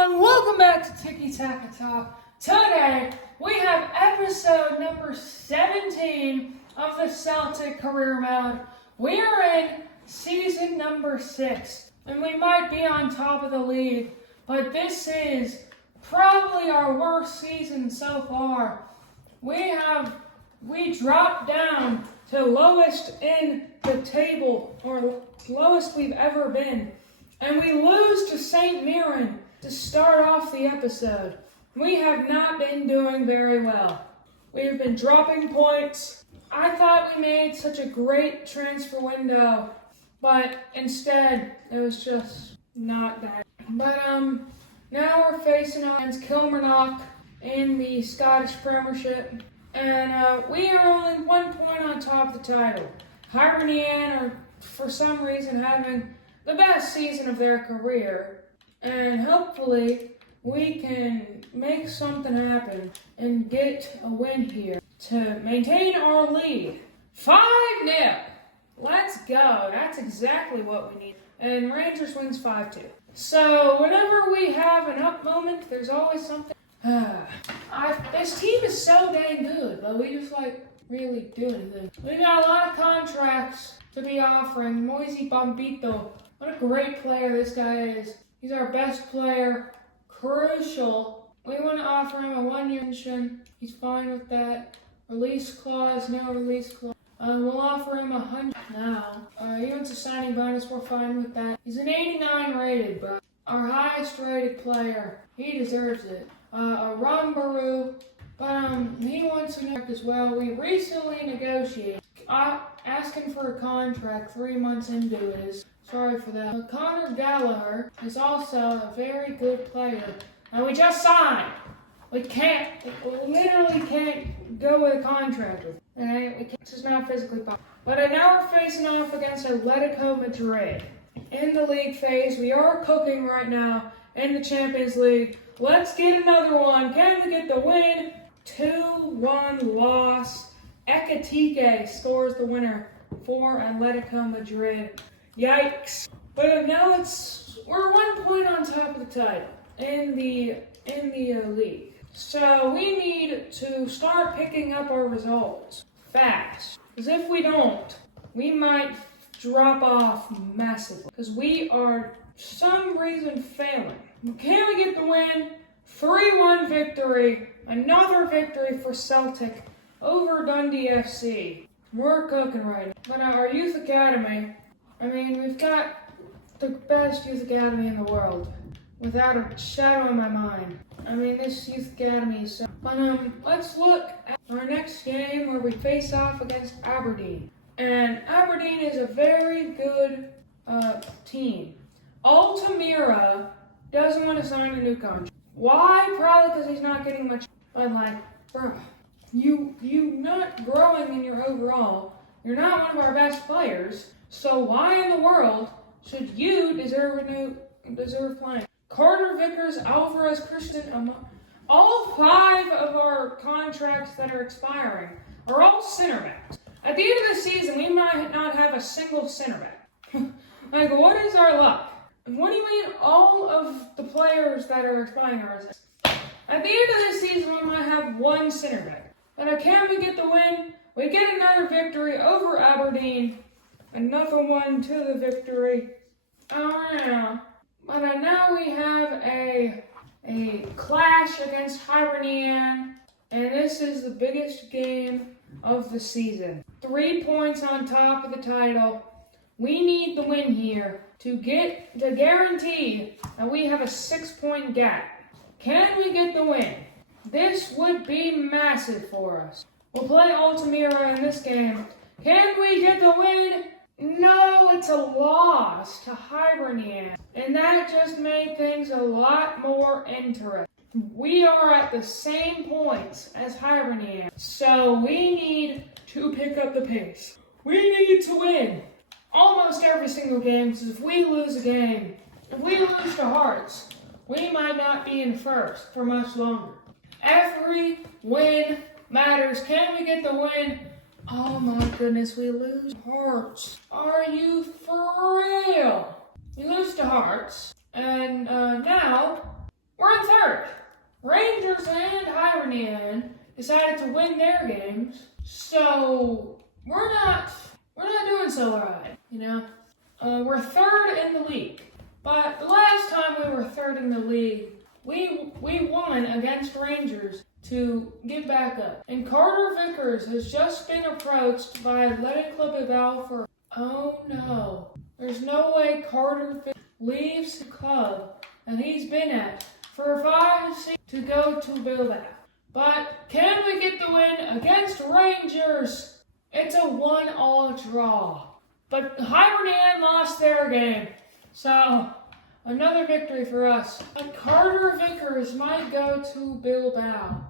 everyone, welcome back to Tiki Taka Talk. Today, we have episode number 17 of the Celtic Career Mode. We are in season number 6, and we might be on top of the league, but this is probably our worst season so far. We dropped down to lowest in the table, or lowest we've ever been. And we lose to St. Mirren to start off the episode. We have not been doing very well. We have been dropping points. I thought we made such a great transfer window, but instead it was just not that. But now we're facing against Kilmarnock in the Scottish Premiership, and we are only 1 point on top of the title. Hibernian are for some reason having the best season of their career, and hopefully we can make something happen and get a win here to maintain our lead. 5-0! Let's go. That's exactly what we need. And Rangers wins 5-2. So whenever we have an up moment, there's always something. This team is so dang good, but we just really do anything. We got a lot of contracts to be offering. Moisey Bombito. What a great player this guy is. He's our best player. Crucial. We want to offer him a 1-year extension. He's fine with that. Release clause, no release clause. We'll offer him 100 now. He wants a signing bonus, we're fine with that. He's an 89 rated, but our highest rated player. He deserves it. Rambaru, but he wants an act as well. We recently negotiated. Asking for a contract 3 months into it. Sorry for that. Conor Gallagher is also a very good player. And we just signed. We literally can't go with a contract with him. Okay? This is not physically possible. But now we're facing off against Atletico Madrid. In the league phase, we are cooking right now in the Champions League. Let's get another one. Can we get the win? 2-1 loss. Ekatike scores the winner for Atletico Madrid. Yikes. But now we're 1 point on top of the title in the league. So we need to start picking up our results fast. Because if we don't, we might drop off massively. Because we are, for some reason, failing. Can we get the win? 3-1 victory. Another victory for Celtic over Dundee FC. We're cooking right now. But our youth academy, we've got the best youth academy in the world, without a shadow in my mind. This youth academy is so... But let's look at our next game where we face off against Aberdeen. And Aberdeen is a very good team. Altamira doesn't want to sign a new contract. Why? Probably because he's not getting much. But bro, you not growing in your overall. You're not one of our best players. So why in the world should you deserve playing? Carter, Vickers, Alvarez, Christian, all 5 of our contracts that are expiring are all center backs. At the end of the season, we might not have a single center back. What is our luck? What do you mean all of the players that are expiring are? At the end of the season, we might have 1 center back. But can we get the win? We get another victory over Aberdeen. Another one to the victory. Yeah. But now we have a clash against Hibernian, and this is the biggest game of the season. 3 points on top of the title. We need the win here to guarantee that we have a 6-point gap. Can we get the win? This would be massive for us. We'll play Altamira in this game. Can we get the win? No, it's a loss to Hibernian. And that just made things a lot more interesting. We are at the same points as Hibernian. So we need to pick up the pace. We need to win almost every single game, because if we lose a game, if we lose to Hearts, we might not be in first for much longer. Every win matters. Can we get the win? Oh my goodness, we lose Hearts. Are you for real? We lose to Hearts, and now we're in third. Rangers and Hibernian decided to win their games, so we're not doing so right, We're third in the league, but the last time we were third in the league, we won against Rangers to get back up. And Carter Vickers has just been approached by Athletic Club Bilbao for, oh no, there's no way Carter Vickers leaves the club that he's been at for 5 seasons to go to Bilbao. But can we get the win against Rangers? It's a 1-1 draw. But Hibernian lost their game. So, another victory for us. But Carter Vickers might go to Bilbao.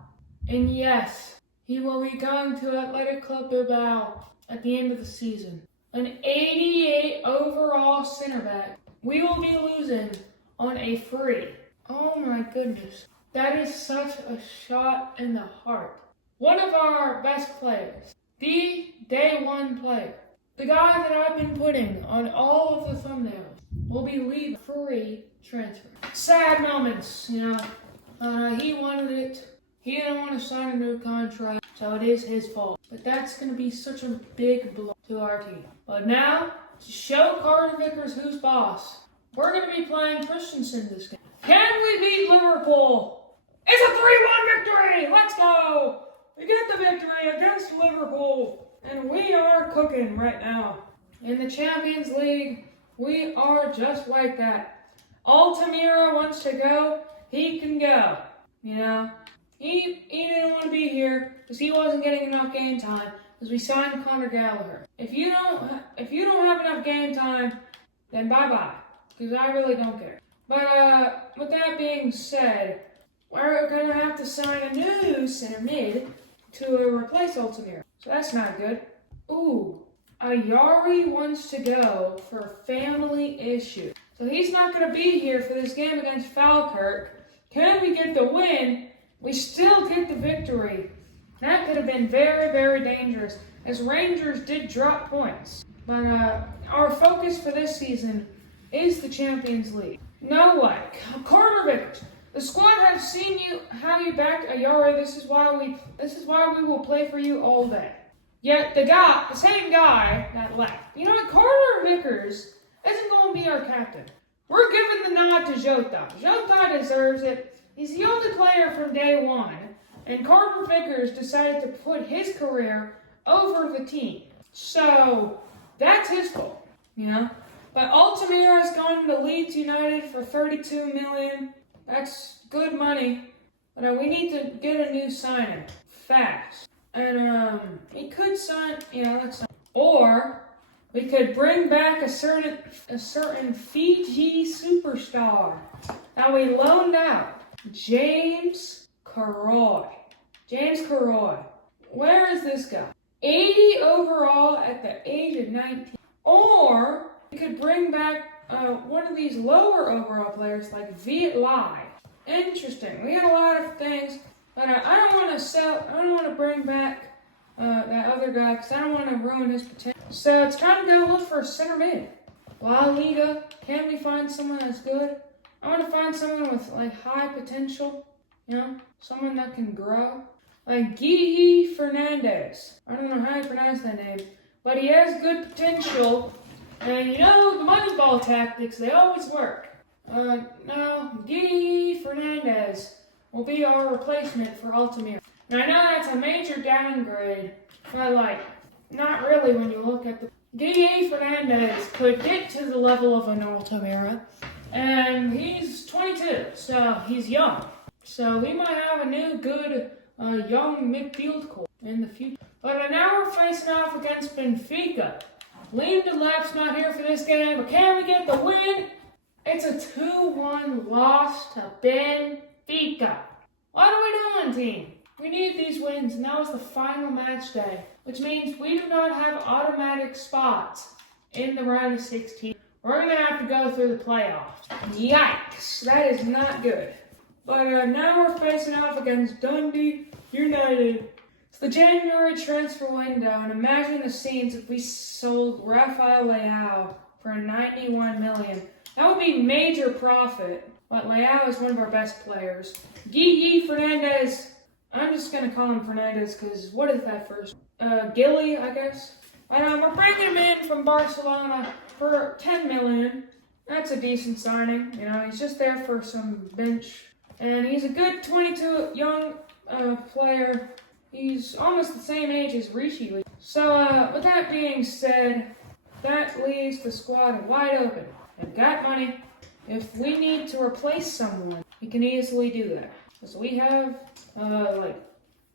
And yes, he will be going to Athletic Club Bilbao at the end of the season. An 88 overall center back. We will be losing on a free. Oh my goodness. That is such a shot in the heart. One of our best players. The day one player. The guy that I've been putting on all of the thumbnails will be leaving free transfer. Sad moments, He wanted it. He didn't want to sign a new contract, so it is his fault. But that's going to be such a big blow to our team. But now, to show Carter Vickers who's boss, we're going to be playing Christensen this game. Can we beat Liverpool? It's a 3-1 victory! Let's go! We get the victory against Liverpool. And we are cooking right now. In the Champions League, we are just like that. Altamira wants to go, he can go. He didn't want to be here because he wasn't getting enough game time because we signed Conor Gallagher. If you don't have enough game time, then bye-bye, because I really don't care. But with that being said, we're going to have to sign a new center mid to replace Altamira. So that's not good. Ooh, Ayari wants to go for family issue. So he's not going to be here for this game against Falkirk. Can we get the win? We still get the victory. That could have been very, very dangerous, as Rangers did drop points. But our focus for this season is the Champions League. No way. Carter Vickers. The squad has seen how you backed Ayari. This is why we will play for you all day. Yet the same guy that left. You know what? Carter Vickers isn't going to be our captain. We're giving the nod to Jota. Jota deserves it. He's the only player from day one. And Carter Vickers decided to put his career over the team. So that's his fault, But Altamira's gone to Leeds United for $32 million. That's good money, but we need to get a new signing fast. And he could sign, or we could bring back a certain Fiji superstar that we loaned out, James Carroy. James Carroy. Where is this guy? 80 overall at the age of 19. Or we could bring back one of these lower overall players like Viet Lai. Interesting. We got a lot of things, but I don't want to sell. I don't want to bring back that other guy because I don't want to ruin his potential. So it's time to go look for a center mid. La Liga. Can we find someone that's good? I want to find someone with high potential. Someone that can grow. Like Guy Fernandez. I don't know how you pronounce that name, but he has good potential. And the Moneyball tactics, they always work. No, Guy Fernandez will be our replacement for Altamira. Now I know that's a major downgrade, but not really when you look at the... Guy Fernandez could get to the level of an Altamira, and he's 22, so he's young. So we might have a new good young midfield core in the future. But now we're facing off against Benfica. Liam Delap's not here for this game, but can we get the win? It's a 2-1 loss to Benfica. What are we doing, team? We need these wins, and that was the final match day, which means we do not have automatic spots in the round of 16. We're going to have to go through the playoffs. Yikes, that is not good. But now we're facing off against Dundee United. It's the January transfer window, and imagine the scenes if we sold Rafael Leao for $91 million. That would be major profit. but Leao is one of our best players. Gigi Fernandez, I'm just going to call him Fernandez because what is that first? Gilly, I guess. But we're bringing him in from Barcelona for 10 million. That's a decent signing. You know, he's just there for some bench. And he's a good 22 young player. He's almost the same age as Rishi. So, with that being said, that leaves the squad wide open. They've got money. If we need to replace someone, we can easily do that. Because we have,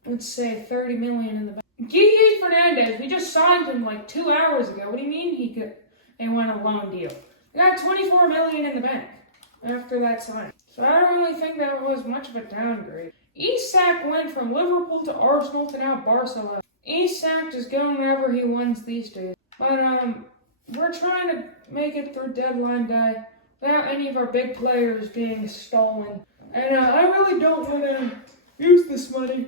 let's say 30 million in the bank. Gigi Fernandez, we just signed him like 2 hours ago. What do you mean they want a loan deal? We got 24 million in the bank after that signing. So I don't really think that was much of a downgrade. Isak went from Liverpool to Arsenal to now Barcelona. Isak is going wherever he wants these days. But we're trying to make it through deadline day without any of our big players being stolen. And I really don't want to use this money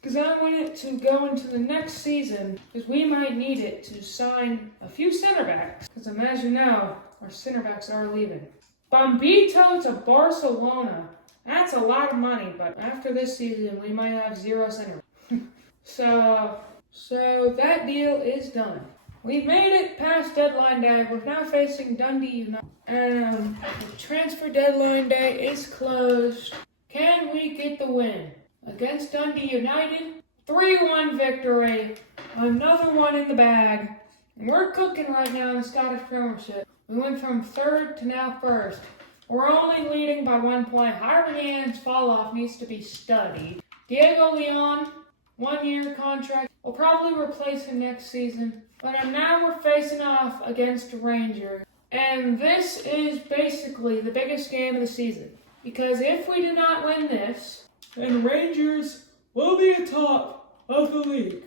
because I want it to go into the next season because we might need it to sign a few center backs. Because imagine now, our center backs are leaving. Bombito to Barcelona. That's a lot of money, but after this season, we might have 0 center backs. So that deal is done. We've made it past deadline day. We're now facing Dundee United. And the transfer deadline day is closed. Can we get the win? Against Dundee United, 3-1 victory. Another one in the bag. And we're cooking right now in the Scottish Premiership. We went from 3rd to now 1st. We're only leading by 1 point. Hibernian's fall-off needs to be studied. Diego Leon, 1-year contract. We'll probably replace him next season. But now we're facing off against Rangers. And this is basically the biggest game of the season. Because if we do not win this, then Rangers will be atop of the league.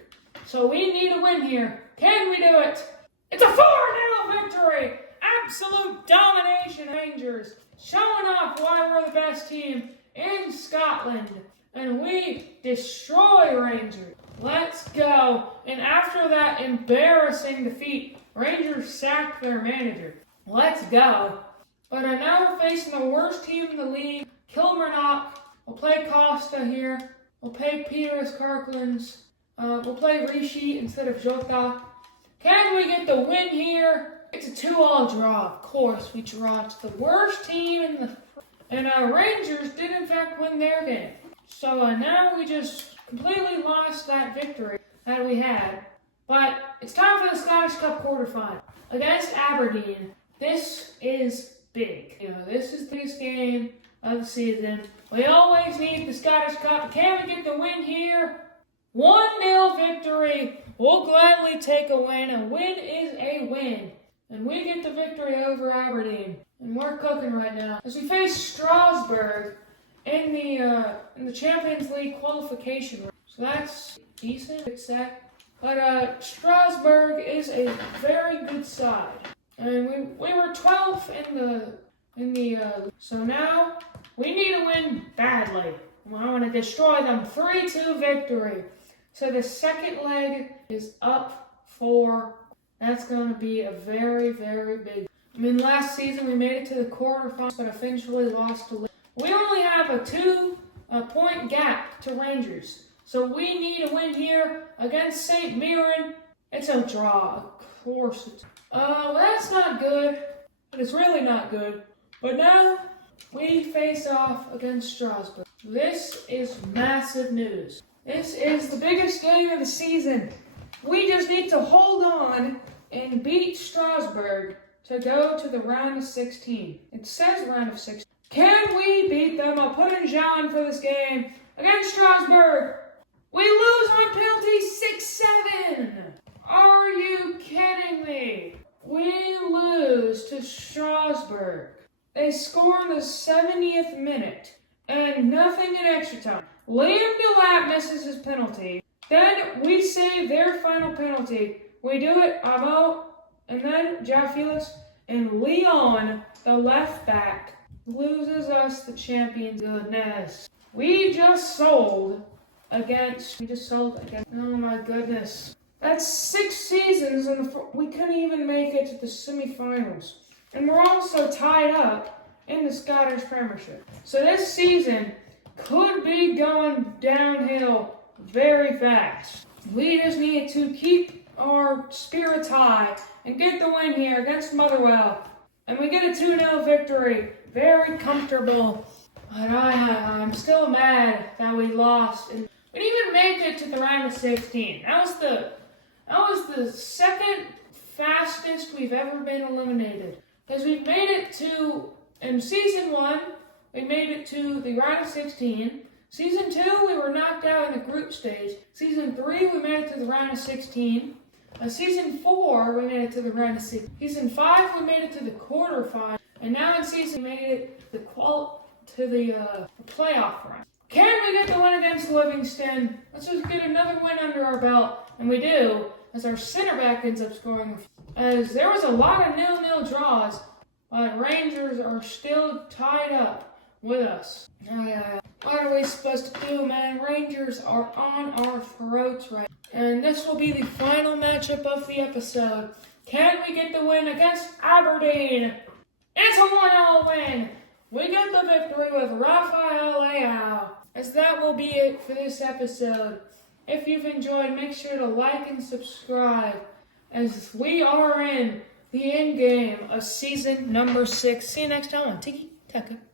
So we need a win here. Can we do it? It's a 4-0 victory! Absolute domination, Rangers. Showing off why we're the best team in Scotland. And we destroy Rangers. Let's go. And after that embarrassing defeat, Rangers sacked their manager. Let's go. But now we're facing the worst team in the league, Kilmarnock. We'll play Costa here. We'll play Peter as Kirklands. We'll play Rishi instead of Jota. Can we get the win here? It's a 2-2 draw. Of course, we draw to the worst team in the... And Rangers did in fact win their game. So now we just completely lost that victory that we had. But it's time for the Scottish Cup quarterfinal against Aberdeen. This is big. You know, this is the biggest game of the season. We always need the Scottish Cup. Can we get the win here? 1-0 victory. We'll gladly take a win. A win is a win. And we get the victory over Aberdeen. And we're cooking right now. As we face Strasbourg in the Champions League qualification round. So that's decent. It's set. But Strasbourg is a very good side. And we were 12th in the so now we need to win badly. I want to destroy them. 3-2 victory. So the second leg is up for. That's going to be a very, very big. I mean, last season we made it to the quarterfinals, but eventually lost to. We only have a 2-point gap to Rangers. So we need a win here against St. Mirren. It's a draw. Of course it's... that's not good. But it's really not good. But now we face off against Strasbourg. This is massive news. This is the biggest game of the season. We just need to hold on and beat Strasbourg to go to the round of 16. It says round of 16. Can we beat them? I'll put in Jean for this game against Strasbourg. We lose on penalty 6-7. Are you kidding me? We lose to Strasbourg. They score in the 70th minute and nothing in extra time. Liam Delap misses his penalty. Then we save their final penalty. We do it, Amo, and then Jao Felix and Leon, the left back, loses us the Champions. Goodness. We just sold against. Oh my goodness. That's 6 seasons and we couldn't even make it to the semifinals. And we're also tied up in the Scottish Premiership. So this season could be going downhill very fast. We just need to keep our spirits high and get the win here against Motherwell. And we get a 2-0 victory. Very comfortable. But I'm still mad that we lost. And we didn't even make it to the round of 16. That was the second fastest we've ever been eliminated. Because we've made it to, in season 1, we made it to the round of 16. Season 2, we were knocked out in the group stage. Season 3, we made it to the round of 16. Season 4, we made it to the round of 16. Season 5, we made it to the quarterfinal. And now in season, we made it to the playoff round. Can we get the win against Livingston? Let's just get another win under our belt. And we do, as our center back ends up scoring. As there was a lot of 0-0 draws, but Rangers are still tied up with us. What are we supposed to do, man? Rangers are on our throats right now. And this will be the final matchup of the episode. Can we get the win against Aberdeen? It's a 1-0 win. We get the victory with Rafael Leao. As that will be it for this episode. If you've enjoyed, make sure to like and subscribe, as we are in the end game of season number 6. See you next time on Tiki Taka.